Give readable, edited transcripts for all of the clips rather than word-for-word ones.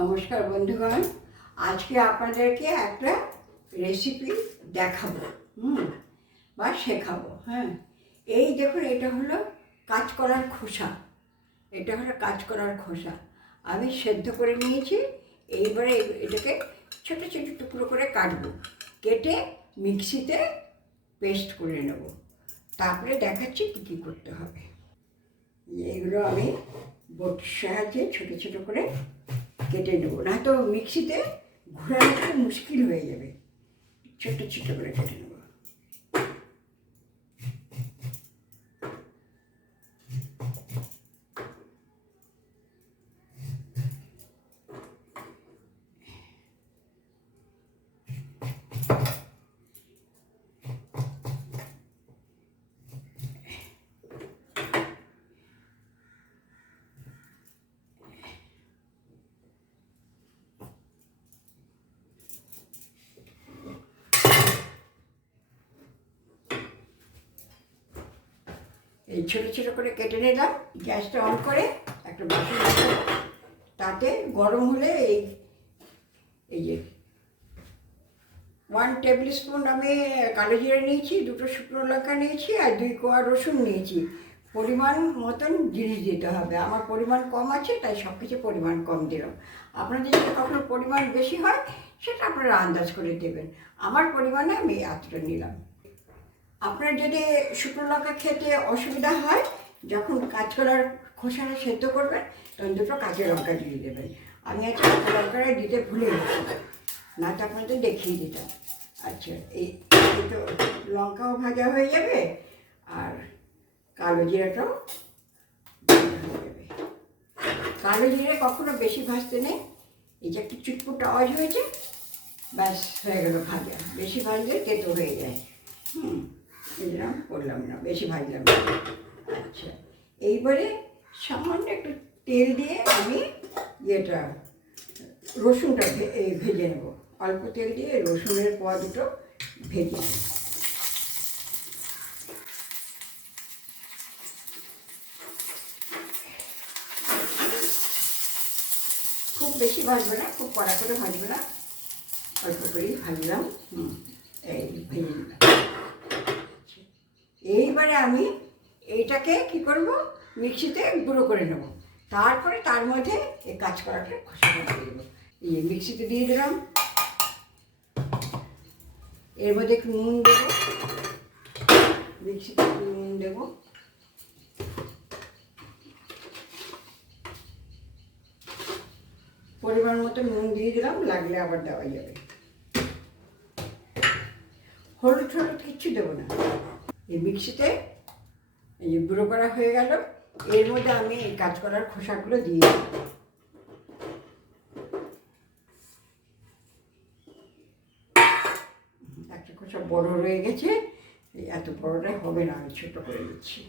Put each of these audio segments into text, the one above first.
নমস্কার বন্ধুগণ, আজকে আপনাদেরকে একটা রেসিপি দেখাবো বা শেখাবো। এই দেখুন, এটা হলো কাঁচকলার খোসা। এটা হলো কাঁচকলার খোসা আমি সেদ্ধ করে নিয়েছি। এইবারে এটাকে ছোট ছোট টুকরো করে কাটবো, কেটে মিক্সিতে পেস্ট করে নেব। তারপরে দেখাচ্ছি কী কী করতে হবে। এগুলো আমি বটির সাহায্যে ছোট ছোট করে কেটে নেবো, না তো মিক্সিতে ঘোরানো খুব মুশকিল হয়ে যাবে। ছোট ছোট করে কেটে নেবো। এই ছোটো ছোটো করে কেটে নিলাম। গ্যাসটা অন করে একটা বাসন রাখলাম, তাতে গরম হলে এই যে 1 টেবিল স্পুন আমি কালো জিরে নিয়েছি, 2টো শুকনো লঙ্কা নিয়েছি, আর 2 কোয়া রসুন নিয়েছি। পরিমাণ মতন জিনিস দিতে হবে। আমার পরিমাণ কম আছে, তাই সব কিছু পরিমাণ কম দিলাম। আপনাদের যদি কখনো পরিমাণ বেশি হয় সেটা আপনারা আন্দাজ করে দেবেন। আমার পরিমাণে আমি এতটা নিলাম। আপনার যদি শুকনো লঙ্কা খেতে অসুবিধা হয়, যখন কাঁচকলার খোসাটা সেদ্ধ করবেন তখন 2টো কাঁচা লঙ্কা দিয়ে দেবেন। আমি আজকে কাঁচা লঙ্কাটা দিতে ভুলে গেছি, না তো আপনাদের দেখিয়ে দিতাম। আচ্ছা, এই তো লঙ্কাও ভাজা হয়ে যাবে আর কালো জিরাটাও ভাজা হয়ে যাবে। কালো জিরে কখনো বেশি ভাজতে নেই। এই যে একটু চুটপুট আওয়াজ হয়েছে, ব্যাস হয়ে গেল ভাজা। বেশি ভাজলে তেতো হয়ে যায়। এরকম করলাম না, বেশি ভাজলাম না। আচ্ছা, এইবারে সামান্য একটু তেল দিয়ে আমি রসুনটা ভেজে নেব। অল্প তেল দিয়ে রসুনের কোয়া 2টো ভেজে নেব। খুব বেশি ভাজবে না, খুব কড়া করে ভাজবে না, অল্প করেই ভাজলাম। এই ভেজে নিলাম। এইবারে আমি এইটাকে কি করব, মিক্সিতে গুঁড়ো করে নেব। তারপরে তার মধ্যে এই কাঁচকলাটা খোসাটা দিয়ে দেবো। এই মিক্সিতে দিয়ে দিলাম। এর মধ্যে একটু নুন দেবো, মিক্সিতে একটু নুন দেবো। পরিমাণ মতো নুন দিয়ে দিলাম, লাগলে আবার দেওয়া যাবে। হলুদ হলুদ কিচ্ছু দেবো না। এই মিক্সিতে এই যে গুঁড়ো করা হয়ে গেল, এর মধ্যে আমি এই কাঁচকলার খোসাগুলো দিয়ে দিই। একটা খোসা বড় রয়ে গেছে, এত বড়টাই হবে না, আমি ছোটো করে দিচ্ছি।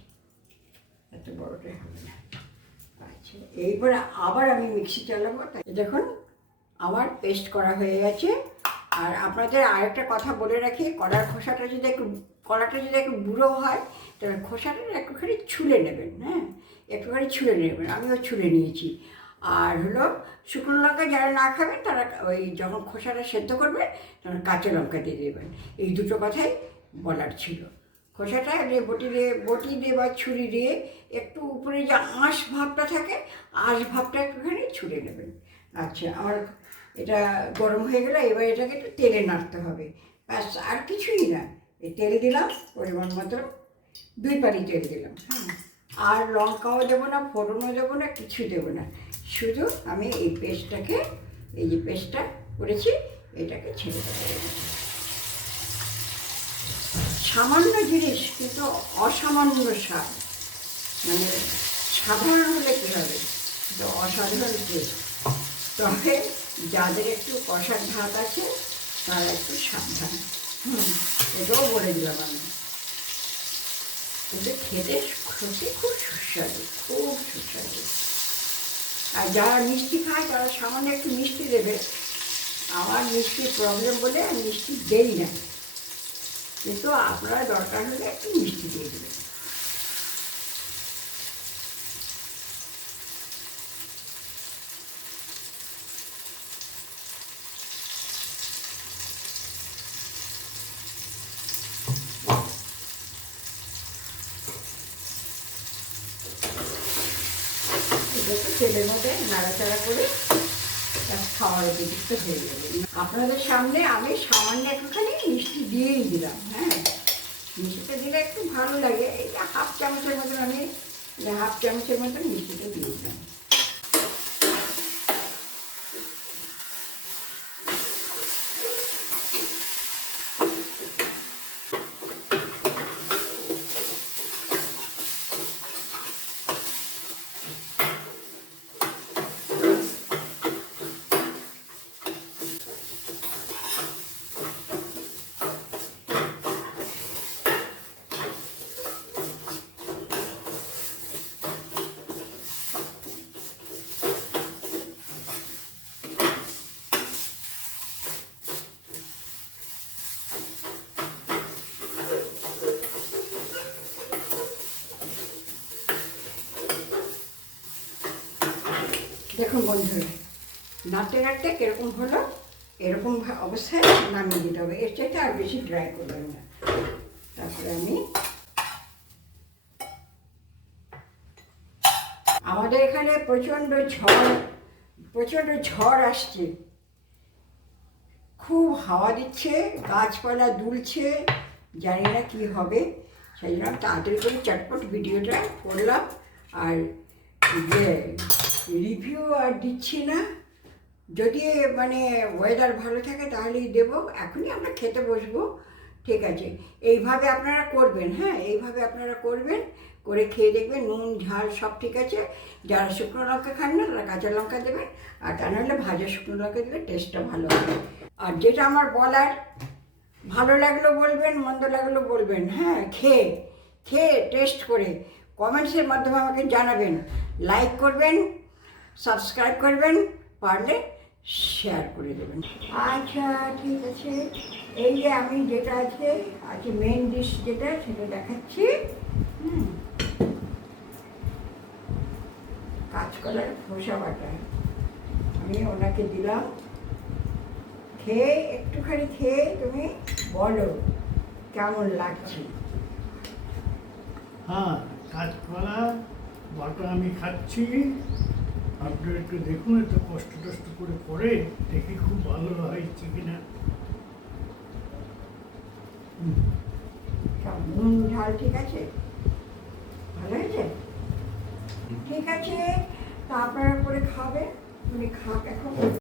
এত বড়টাই হবে না। আচ্ছা, এইবারে আবার আমি মিক্সি চালাবো। দেখুন, আমার পেস্ট করা হয়ে গেছে। আর আপনাদের আরেকটা কথা বলে রাখি, কলাটা যদি একটু বুড়ো হয় তাহলে খোসাটা একটুখানি ছুলে নেবেন। একটুখানি ছুলে নেবেন, আমিও ছুলে নিয়েছি। আর হলো শুকনো লঙ্কা যারা না খাবেন তারা ওই যখন খোসাটা সেদ্ধ করবেন তখন কাঁচা লঙ্কা দিয়ে দেবেন। এই 2টো কথাই বলার ছিল। খোসাটা বটি দিয়ে বা ছুরি দিয়ে একটু উপরে যে আঁশ ভাবটা থাকে, আঁশ ভাবটা একটুখানি ছুলে নেবেন। আচ্ছা, আমার এটা গরম হয়ে গেলে এবার এটাকে একটু তেলে নাড়তে হবে, ব্যাস, আর কিছুই না। এই তেল দিলাম পরিমাণ মতো, 2 পারি তেল দিলাম। আর লঙ্কাও দেবো না, ফোড়নও দেবো না, কিছু দেবো না। শুধু আমি এই পেস্টটাকে, এই যে পেস্টটা করেছি, এটাকে ছেড়ে দেবো। সামান্য জিনিস কিন্তু অসামান্য স্বাদ। মানে সাধারণ হলে কী হবে, কিন্তু অসাধারণ টেস্ট। তবে যাদের একটু কষার ধাত আছে তারা একটু সাবধান। এটাও বলে দিলাম আমি। কিন্তু খেতে সত্যি খুব সুস্বাদু, খুব সুস্বাদু। আর যারা মিষ্টি খায় তারা সামান্য একটু মিষ্টি দেবে। আমার মিষ্টির প্রবলেম বলে আমি মিষ্টি দেই না, কিন্তু আপনারা দরকার হলে একটু মিষ্টি দিয়ে দেবেন। তেলের মধ্যে নাড়াচাড়া করে খাওয়ার উপযুক্ত হয়ে যাবে। আপনাদের সামনে আমি সামান্য একটুখানি মিষ্টি দিয়েই দিলাম। হ্যাঁ, মিষ্টিটা দিলে একটু ভালো লাগে। এটা হাফ চামচের মতন আমি মিষ্টিটা দিয়ে দিলাম। দেখুন বন্ধুরা, নাড়তে নাড়তে কীরকম হলো, এরকম অবস্থায় নামিয়ে দিতে হবে। এর চাইতে আর বেশি ড্রাই করবেন না। তারপরে আমাদের এখানে প্রচণ্ড ঝড় আসছে, খুব হাওয়া দিচ্ছে, গাছপালা দুলছে, জানি না কী হবে। সেই জন্য তাড়াতাড়ি করে চটপট ভিডিওটা করলাম। আর রিভিউ আর দিচ্ছি না, যদি মানে ওয়েদার ভালো থাকে তাহলেই দেবো। এখনই আমরা খেতে বসবো, ঠিক আছে? এইভাবে আপনারা করবেন। হ্যাঁ, এইভাবে আপনারা করবেন, করে খেয়ে দেখবেন নুন ঝাল সব ঠিক আছে। যারা শুকনো লঙ্কা খান না তারা কাঁচা লঙ্কা দেবেন, আর তা নাহলে ভাজা শুকনো লঙ্কা দেবে, টেস্টটা ভালো হবে। আর যেটা আমার বলার, ভালো লাগলো বলবেন, মন্দ লাগলো বলবেন। হ্যাঁ, খেয়ে টেস্ট করে কমেন্টসের মাধ্যমে আমাকে জানাবেন। লাইক করবেন, সাবস্ক্রাইব করবেন, পারলে শেয়ার করে দেবেন। আচ্ছা, ঠিক আছে। এই যে আমি যেটা আজকে মেন ডিশ যেটা, সেটা দেখাচ্ছি। কাঁচকলার খোসা বাটা আমি ওনাকে দিলাম। একটুখানি খেয়ে তুমি বলো কেমন লাগছে। হ্যাঁ, কাঁচকলা বাটা আমি খাচ্ছি। আপনারা একটু দেখুন, একটু কষ্ট করে দেখি খুব ভালো হয়েছে কিনা। নুন ঝাল ঠিক আছে, ভালো হয়েছে, ঠিক আছে। তা আপনারা করে খাবেন, খাক এখন।